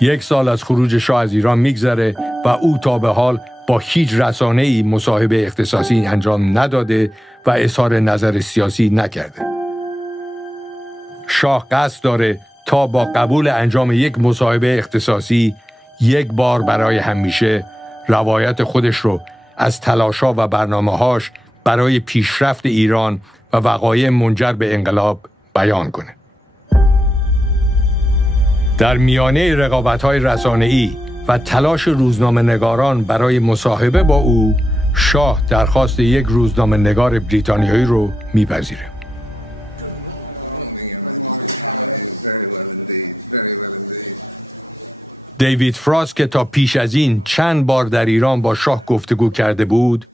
یک سال از خروج شاه از ایران میگذره و او تا به حال با هیچ رسانه‌ای مصاحبه اختصاصی انجام نداده و اظهار نظر سیاسی نکرده. شاه قصد داره تا با قبول انجام یک مصاحبه اختصاصی یک بار برای همیشه روایت خودش رو از تلاش‌ها و برنامه‌هاش برای پیشرفت ایران و وقایع منجر به انقلاب بیان کنه. در میانه رقابت‌های رسانه‌ای و تلاش روزنامه‌نگاران برای مصاحبه با او، شاه درخواست یک روزنامه‌نگار بریتانیایی رو میپذیره. دیوید فراست که تا پیش از این چند بار در ایران با شاه گفتگو کرده بود،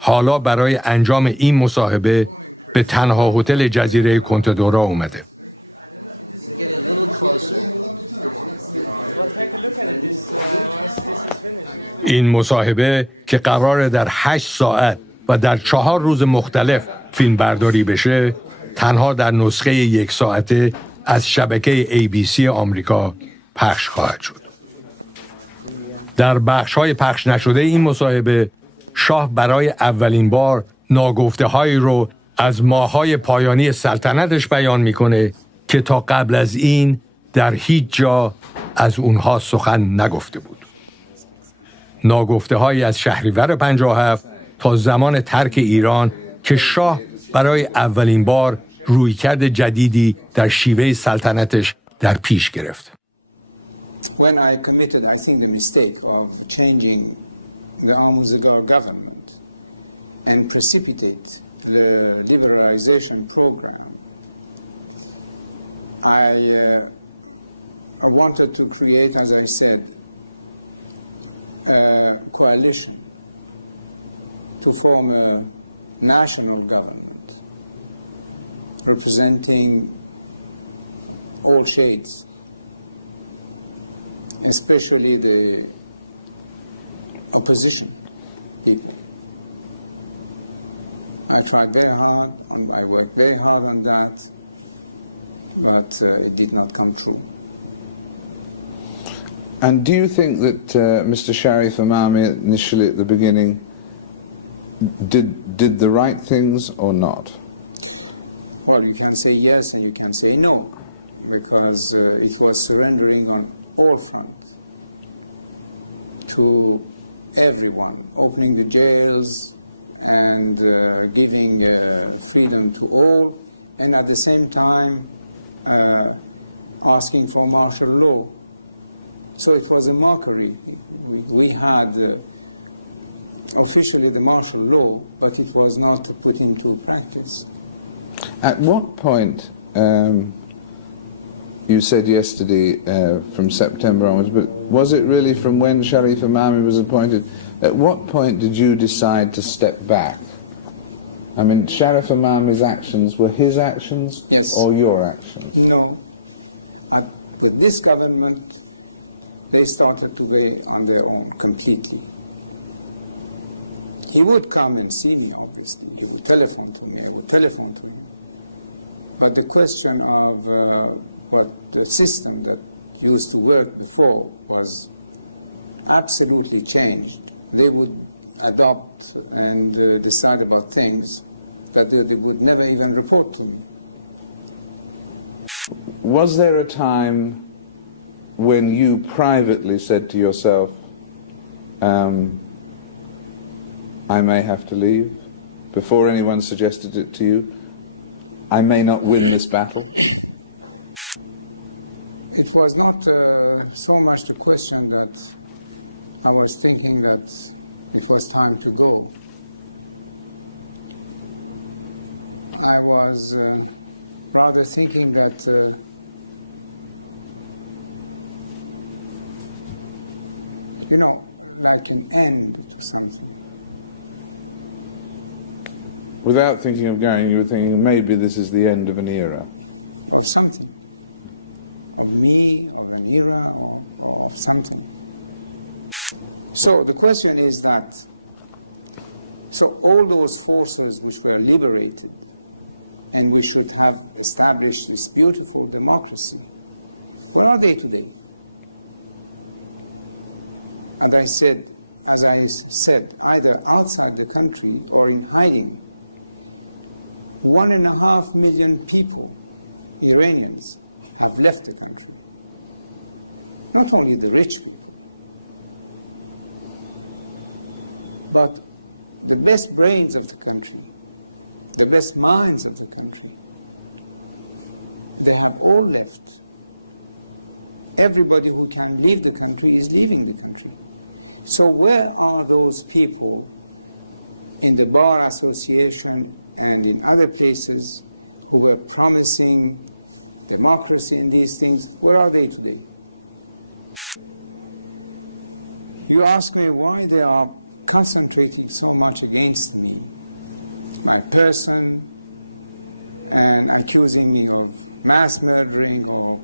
حالا برای انجام این مصاحبه به تنها هتل جزیره کنتدورا اومده. این مصاحبه که قراره در 8 ساعت و در 4 روز مختلف فیلم برداری بشه، تنها در نسخه 1 ساعته از شبکه ABC آمریکا پخش خواهد شد. در بخش‌های پخش نشده این مصاحبه، شاه برای اولین بار ناگفته‌هایی رو از ماه‌های پایانی سلطنتش بیان می‌کنه که تا قبل از این در هیچ جا از اونها سخن نگفته بود. ناگفته‌هایی از شهریور 57 تا زمان ترک ایران که شاه برای اولین بار رویکرد جدیدی در شیوه سلطنتش در پیش گرفت. When I committed, I think, the mistake of changing the Amuzgar government and precipitate the liberalization program, I wanted to create, as I said, a coalition to form a national government representing all shades, especially the opposition people. I tried very hard, I worked very hard on that, but it did not come true. And do you think that Mr. Sharif Imami initially at the beginning did the right things or not? Well, you can say yes and you can say no, because it was surrendering on all fronts to everyone, opening the jails and giving freedom to all, and at the same time asking for martial law. So it was a mockery. We had officially the martial law, but it was not put into practice. At what point, you said yesterday from September onwards, but was it really from when Sharif Imami was appointed? At what point did you decide to step back? I mean, Sharif Imami's actions were his actions, yes, or your actions? No. With this government, they started to be on their own completely. He would come and see me, obviously. He would telephone to me. I would telephone to him. But the question of what the system that used to work before was absolutely changed. They would adopt and decide about things that they would never even report to me. Was there a time when you privately said to yourself, I may have to leave, before anyone suggested it to you? I may not win this battle? It was not so much the question that I was thinking that it was time to go. I was rather thinking that like an end to something. Without thinking of going, you were thinking maybe this is the end of an era. Of something. Of me, of an era, or of something. So the question is that, so all those forces which were liberated, and we should have established this beautiful democracy, where are they today? as I said, either outside the country or in hiding. 1.5 million people, Iranians, have left the country. Not only the rich people, but the best brains of the country, the best minds of the country, they have all left. Everybody who can leave the country is leaving the country. So where are those people in the Bar Association and in other places who were promising democracy and these things? Where are they today? You ask me why they are concentrating so much against me, my person, and accusing me of mass murdering or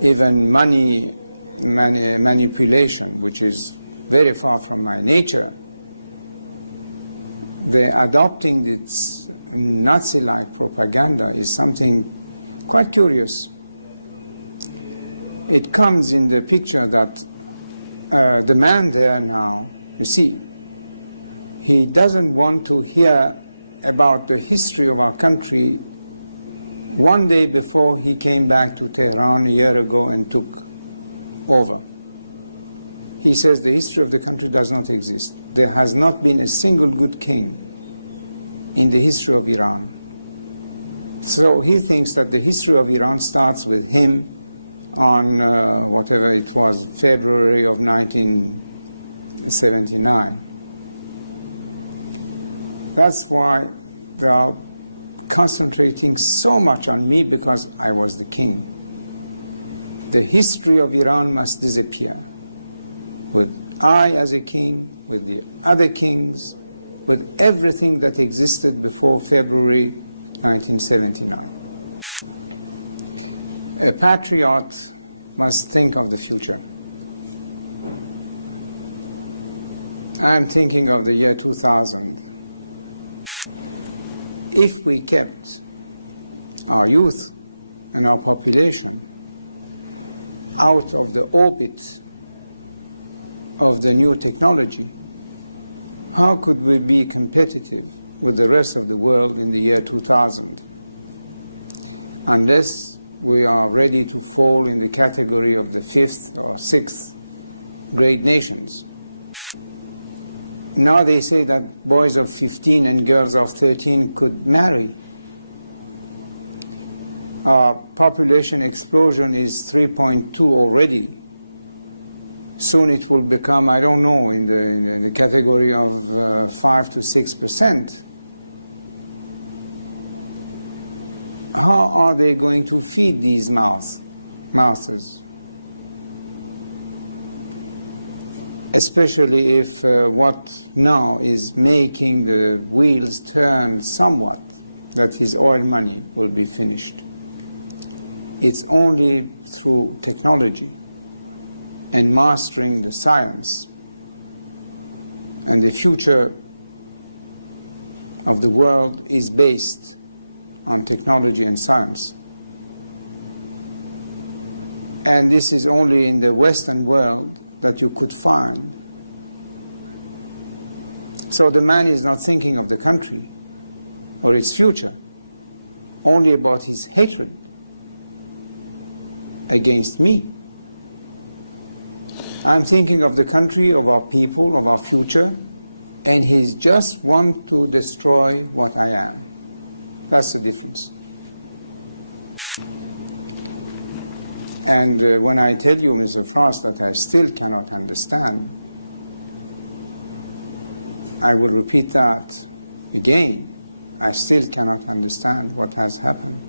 even money manipulation, which is very far from my nature. The adopting this Nazi-like propaganda is something quite curious. It comes in the picture that the man there now, you see, he doesn't want to hear about the history of our country one day before he came back to Tehran a year ago and took over. He says the history of the country does not exist. There has not been a single good king in the history of Iran. So he thinks that the history of Iran starts with him on whatever it was, February of 1979. That's why they are concentrating so much on me, because I was the king. The history of Iran must disappear, with I as a king, with the other kings, with everything that existed before February 1979. A patriot must think of the future. I'm thinking of the year 2000. If we kept our youth and our population out of the orbit of the new technology, how could we be competitive with the rest of the world in the year 2000? Unless we are ready to fall in the category of the 5th or 6th great nations. Now they say that boys of 15 and girls of 13 could marry. Our population explosion is 3.2 already. Soon it will become, I don't know, in the category of 5 to 6%. How are they going to feed these mouths? Especially if what now is making the wheels turn somewhat, that is oil money, will be finished. It's only through technology and mastering the science, and the future of the world is based on technology and science. And this is only in the Western world that you could find. So the man is not thinking of the country or its future, only about his hatred against me. I'm thinking of the country, of our people, of our future, and he's just want to destroy what I am. That's the difference. And when I tell you, Mr. Frost, that I still cannot understand, I will repeat that again. I still cannot understand what has happened.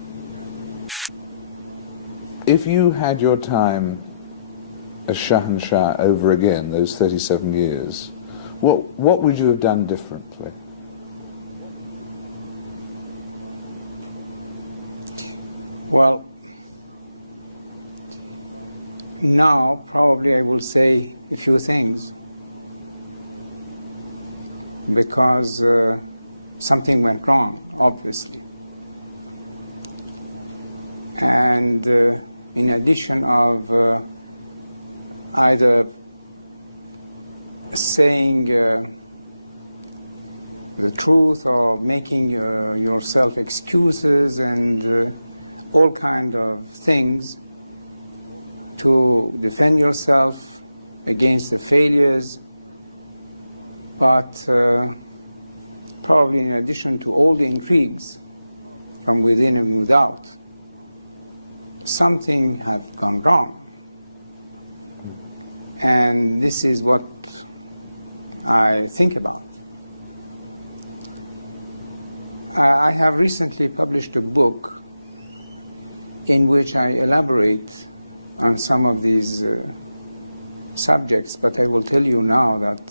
If you had your time as Shahanshah over again, those 37 years, what would you have done differently? Well, now probably I will say a few things, because something went wrong, obviously. And in addition of either saying the truth or making yourself excuses and all kind of things to defend yourself against the failures, but probably in addition to all the intrigues from within and without, something had gone wrong. And this is what I think about. I have recently published a book in which I elaborate on some of these subjects, but I will tell you now that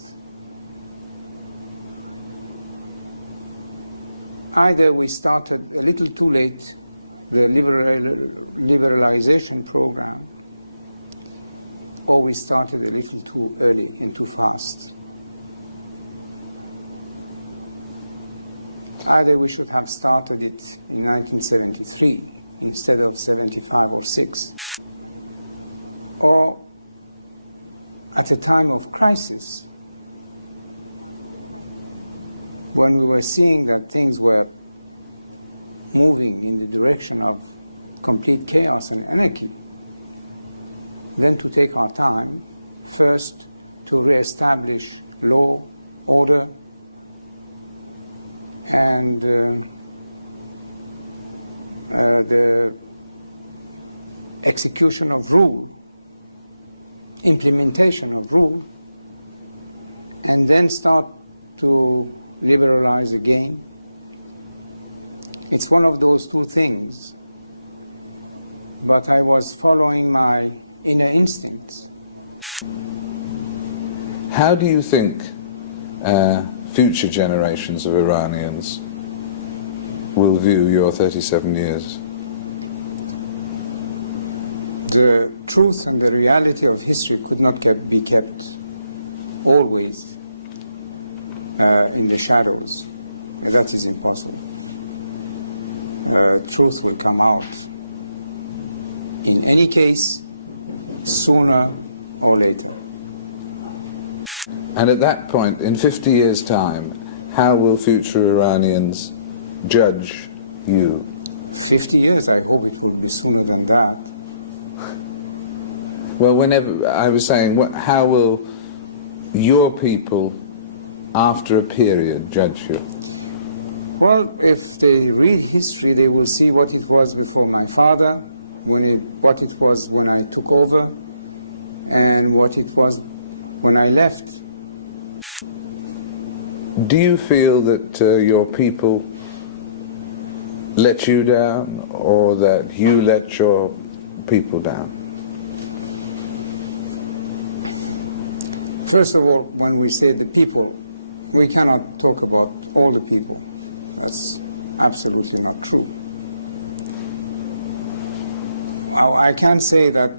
either we started a little too late the liberalization program, or we started a little too early and too fast. Either we should have started it in 1973 instead of 75 or 6, or at a time of crisis, when we were seeing that things were moving in the direction of complete chaos and anarchy, then to take our time, first to reestablish law, order, and the execution of rule, implementation of rule, and then start to liberalize again. It's one of those two things, but I was following my inner instincts. How do you think future generations of Iranians will view your 37 years? The truth and the reality of history could not be kept always in the shadows. That is impossible. Truth will come out in any case, sooner or later. And at that point, in 50 years' time, how will future Iranians judge you? 50 years, I hope it will be sooner than that. Well, whenever, I was saying, how will your people, after a period, judge you? Well, if they read history, they will see what it was before my father, what it was when I took over, and what it was when I left. Do you feel that your people let you down, or that you let your people down? First of all, when we say the people, we cannot talk about all the people. That's absolutely not true. I can say that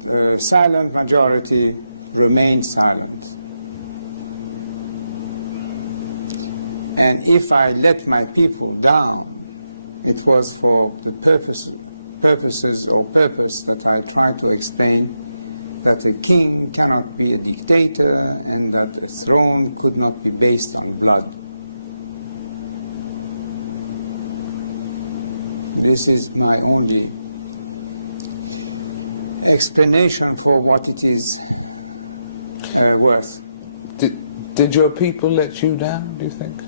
the silent majority remained silent. And if I let my people down, it was for the purpose that I tried to explain, that a king cannot be a dictator and that a throne could not be based on blood. This is my only explanation for what it is worth. Did your people let you down, do you think?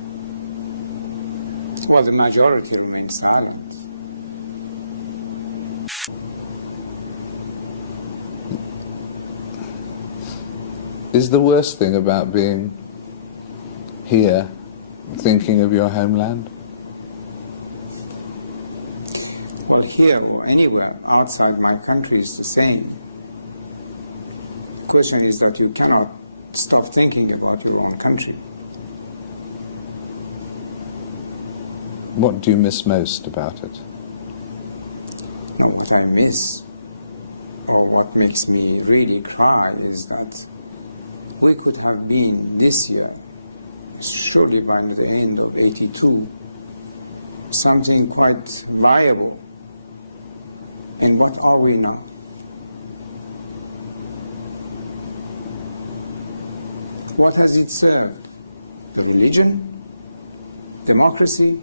Well, the majority remained silent. Is the worst thing about being here, thinking of your homeland? Well, here or anywhere outside my country is the same. The question is that you cannot stop thinking about your own country. What do you miss most about it? No, what I miss, or what makes me really cry, is that we could have been this year, surely by the end of '82, something quite viable. And what are we now? What has it served? The religion, democracy,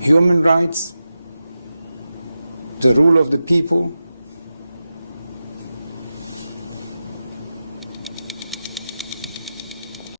human rights, the rule of the people,